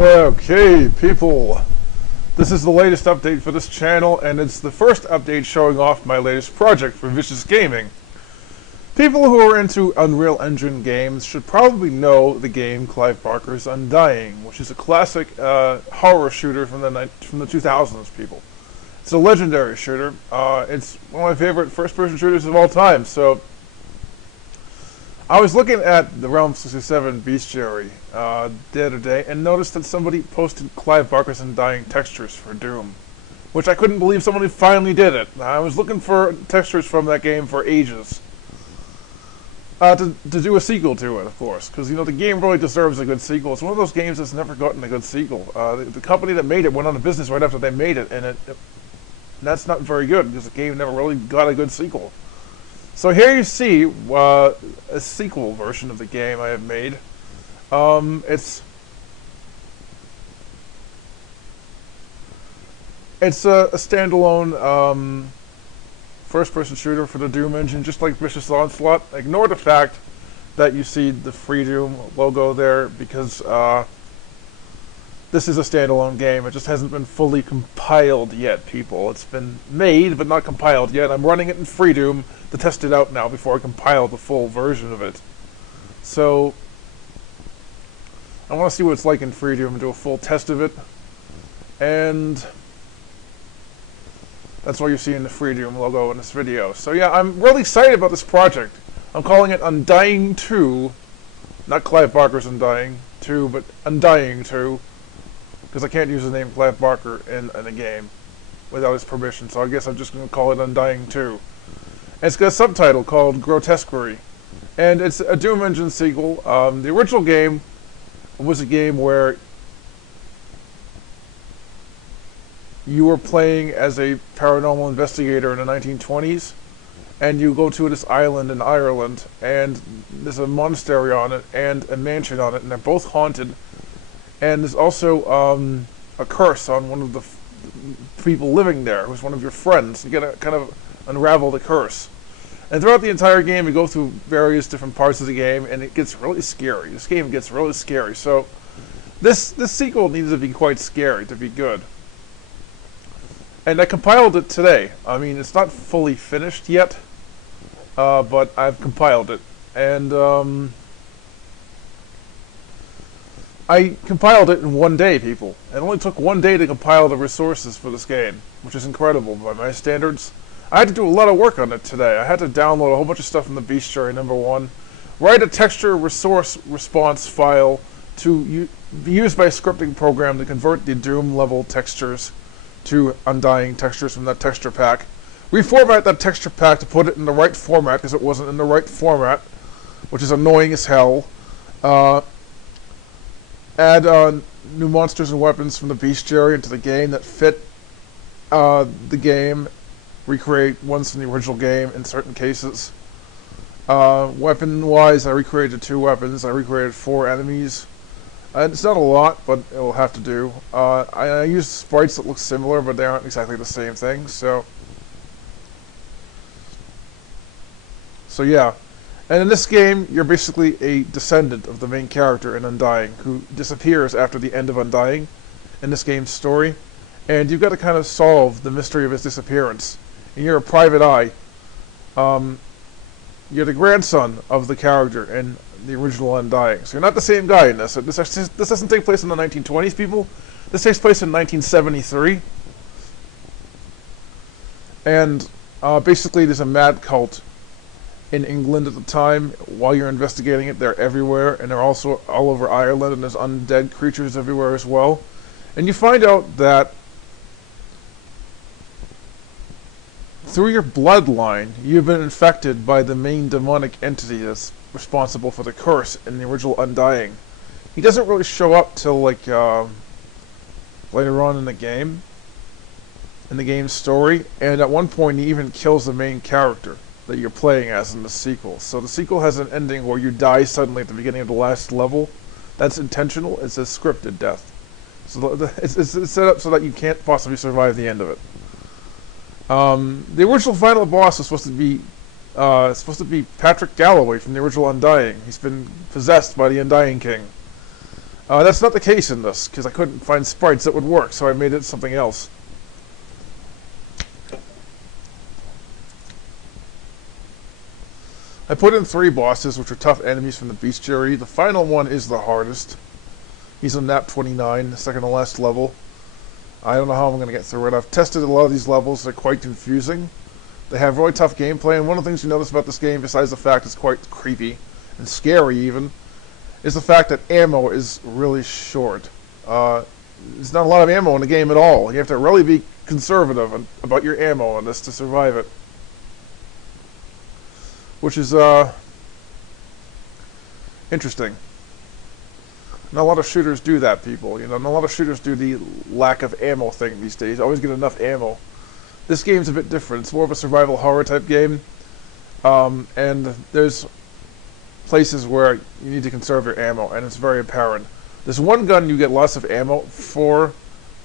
Okay, people. This is the latest update for this channel, and it's the first update showing off my latest project for Vicious Gaming. People who are into Unreal Engine games should probably know the game Clive Barker's Undying, which is a classic horror shooter from the 2000s, people. It's a legendary shooter. It's one of my favorite first-person shooters of all time, so I was looking at the Realm 67 bestiary the other day and noticed that somebody posted Clive Barker's Undying textures for Doom, which I couldn't believe somebody finally did it. I was looking for textures from that game for ages. To do a sequel to it, of course, because the game really deserves a good sequel. It's one of those games that's never gotten a good sequel. The company that made it went out of business right after they made it, and that's not very good because the game never really got a good sequel. So here you see a sequel version of the game I have made. It's a standalone first-person shooter for the Doom engine, just like Vicious Onslaught. Ignore the fact that you see the Free Doom logo there, because this is a standalone game. It just hasn't been fully compiled yet, people. It's been made, but not compiled yet. I'm running it in Free Doom to test it out now before I compile the full version of it. So I want to see what it's like in Free Doom and do a full test of it. And that's why you're seeing the Free Doom logo in this video. So yeah, I'm really excited about this project. I'm calling it Undying 2. Not Clive Barker's Undying 2, but Undying 2. Because I can't use the name Clive Barker in a game without his permission, so I guess I'm just going to call it Undying 2. And it's got a subtitle called Grotesquerie. And it's a Doom engine sequel. The original game was a game where you were playing as a paranormal investigator in the 1920s, and you go to this island in Ireland, and there's a monastery on it and a mansion on it, and they're both haunted. And there's also a curse on one of the people living there, who's one of your friends. You gotta kind of unravel the curse. And throughout the entire game, you go through various different parts of the game, and it gets really scary. This game gets really scary. So this sequel needs to be quite scary to be good. And I compiled it today. I mean, it's not fully finished yet, but I've compiled it. And I compiled it in one day, people. It only took one day to compile the resources for this game, which is incredible by my standards. I had to do a lot of work on it today. I had to download a whole bunch of stuff from the bestiary, number one, write a texture resource response file to be used by a scripting program to convert the Doom level textures to Undying textures from that texture pack, reformat that texture pack to put it in the right format because it wasn't in the right format, which is annoying as hell. Add new monsters and weapons from the bestiary into the game that fit the game. Recreate ones from the original game in certain cases. Weapon-wise, I recreated 2 weapons. I recreated 4 enemies. It's not a lot, but it will have to do. I used sprites that look similar, but they aren't exactly the same thing. So yeah. And in this game, you're basically a descendant of the main character in Undying, who disappears after the end of Undying in this game's story. And you've got to kind of solve the mystery of his disappearance. And you're a private eye. You're the grandson of the character in the original Undying. So you're not the same guy in this. This doesn't take place in the 1920s, people. This takes place in 1973. And basically there's a mad cult in England at the time. While you're investigating it, they're everywhere, and they're also all over Ireland, and there's undead creatures everywhere as well. And you find out that through your bloodline, you've been infected by the main demonic entity that's responsible for the curse in the original Undying. He doesn't really show up till like later on in the game's story, and at one point he even kills the main character that you're playing as in the sequel. So the sequel has an ending where you die suddenly at the beginning of the last level. That's intentional. It's a scripted death. So it's set up so that you can't possibly survive the end of it. The original final boss is supposed to be Patrick Galloway from the original Undying. He's been possessed by the Undying King. That's not the case in this, because I couldn't find sprites that would work, so I made it something else. I put in 3 bosses, which are tough enemies from the bestiary. The final one is the hardest. He's on Nap 29, the second to last level. I don't know how I'm going to get through it. I've tested a lot of these levels. They're quite confusing. They have really tough gameplay, and one of the things you notice about this game, besides the fact it's quite creepy, and scary even, is the fact that ammo is really short. There's not a lot of ammo in the game at all. You have to really be conservative about your ammo on this to survive it. Which is interesting. Not a lot of shooters do that, people. You know, not a lot of shooters do the lack of ammo thing these days. Always get enough ammo. This game's a bit different. It's more of a survival horror type game. And there's places where you need to conserve your ammo, and it's very apparent. There's one gun you get lots of ammo for,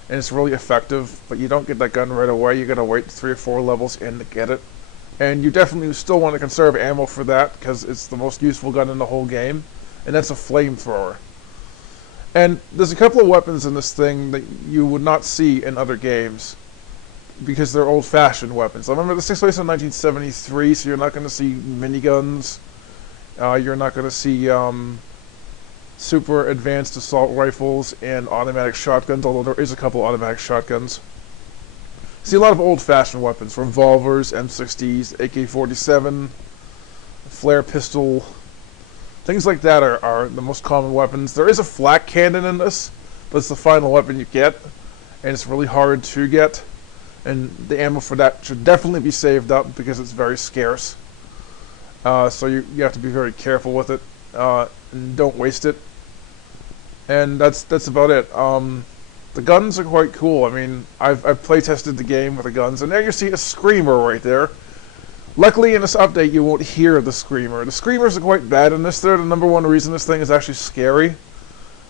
and it's really effective, but you don't get that gun right away. You gotta wait 3 or 4 levels in to get it. And you definitely still want to conserve ammo for that, because it's the most useful gun in the whole game, and that's a flamethrower. And there's a couple of weapons in this thing that you would not see in other games, because they're old-fashioned weapons. I remember this takes place in 1973, so you're not going to see miniguns. You're not going to see super advanced assault rifles and automatic shotguns, although there is a couple automatic shotguns. See a lot of old-fashioned weapons, revolvers, M60s, AK-47, flare pistol. Things like that are the most common weapons. There is a flak cannon in this, but it's the final weapon you get, and it's really hard to get. And the ammo for that should definitely be saved up because it's very scarce. So you have to be very careful with it, and don't waste it. And that's about it. The guns are quite cool. I mean, I've play tested the game with the guns, and there you see a screamer right there. Luckily, in this update, you won't hear the screamer. The screamers are quite bad in this. They're the #1 reason this thing is actually scary.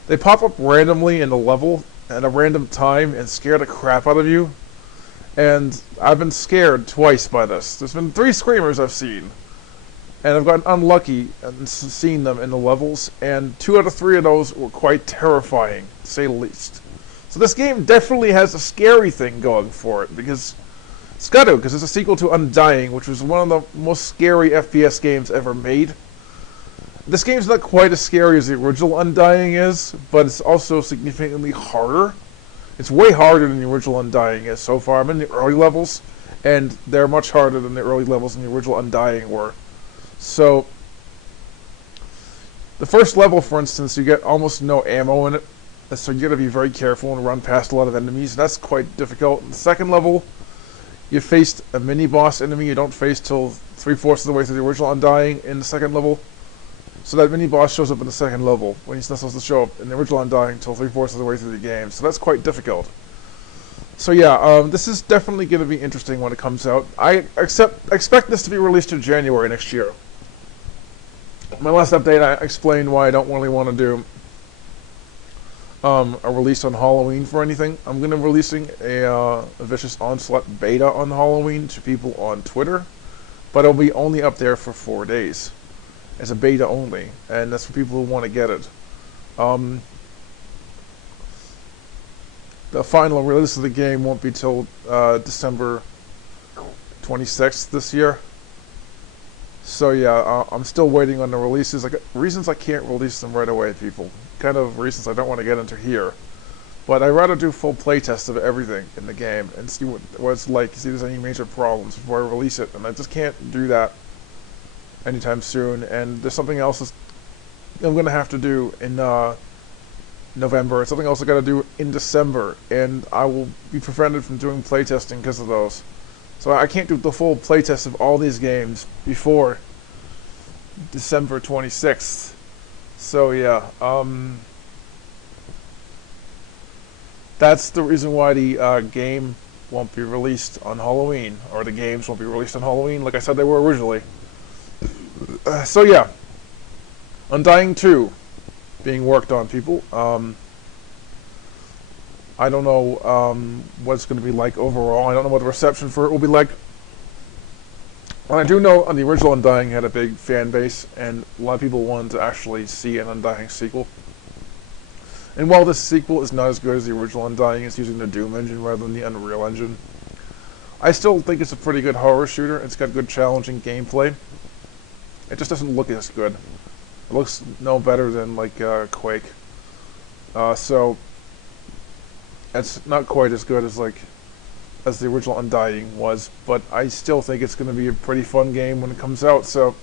They pop up randomly in the level at a random time and scare the crap out of you. And I've been scared twice by this. There's been 3 screamers I've seen, and I've gotten unlucky and seen them in the levels, and 2 out of 3 of those were quite terrifying, to say the least. So this game definitely has a scary thing going for it, because it's got to, because it's a sequel to Undying, which was one of the most scary FPS games ever made. This game's not quite as scary as the original Undying is, but it's also significantly harder. It's way harder than the original Undying is so far. I'm in the early levels, and they're much harder than the early levels in the original Undying were. So, the first level, for instance, you get almost no ammo in it, so you gotta be very careful and run past a lot of enemies. That's quite difficult. In the second level, you faced a mini-boss enemy you don't face till 3/4 of the way through the original Undying in the second level. So that mini-boss shows up in the second level, when he's not supposed to show up in the original Undying until 3/4 of the way through the game. So that's quite difficult. So yeah, this is definitely going to be interesting when it comes out. I expect this to be released in January next year. My last update, I explained why I don't really want to do a release on Halloween for anything. I'm going to be releasing a Vicious Onslaught beta on Halloween to people on Twitter, but it'll be only up there for 4 days. As a beta only, and that's for people who want to get it. The final release of the game won't be till December 26th this year. So yeah, I'm still waiting on the releases. Reasons I can't release them right away, people. Kind of reasons I don't want to get into here. But I'd rather do full playtest of everything in the game and see what it's like, see if there's any major problems before I release it. And I just can't do that anytime soon. And there's something else I'm going to have to do in November. Something else I got to do in December. And I will be prevented from doing playtesting because of those. So I can't do the full playtest of all these games before December 26th. So yeah, that's the reason why the game won't be released on Halloween, or the games won't be released on Halloween, like I said they were originally. So yeah, Undying 2 being worked on, people. I don't know what it's going to be like overall. I don't know what the reception for it will be like. And I do know the original Undying had a big fan base, and a lot of people wanted to actually see an Undying sequel. And while this sequel is not as good as the original Undying, it's using the Doom engine rather than the Unreal engine, I still think it's a pretty good horror shooter. It's got good challenging gameplay. It just doesn't look as good. It looks no better than like Quake. So it's not quite as good as as the original Undying was, but I still think it's going to be a pretty fun game when it comes out. So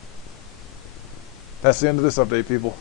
that's the end of this update, people.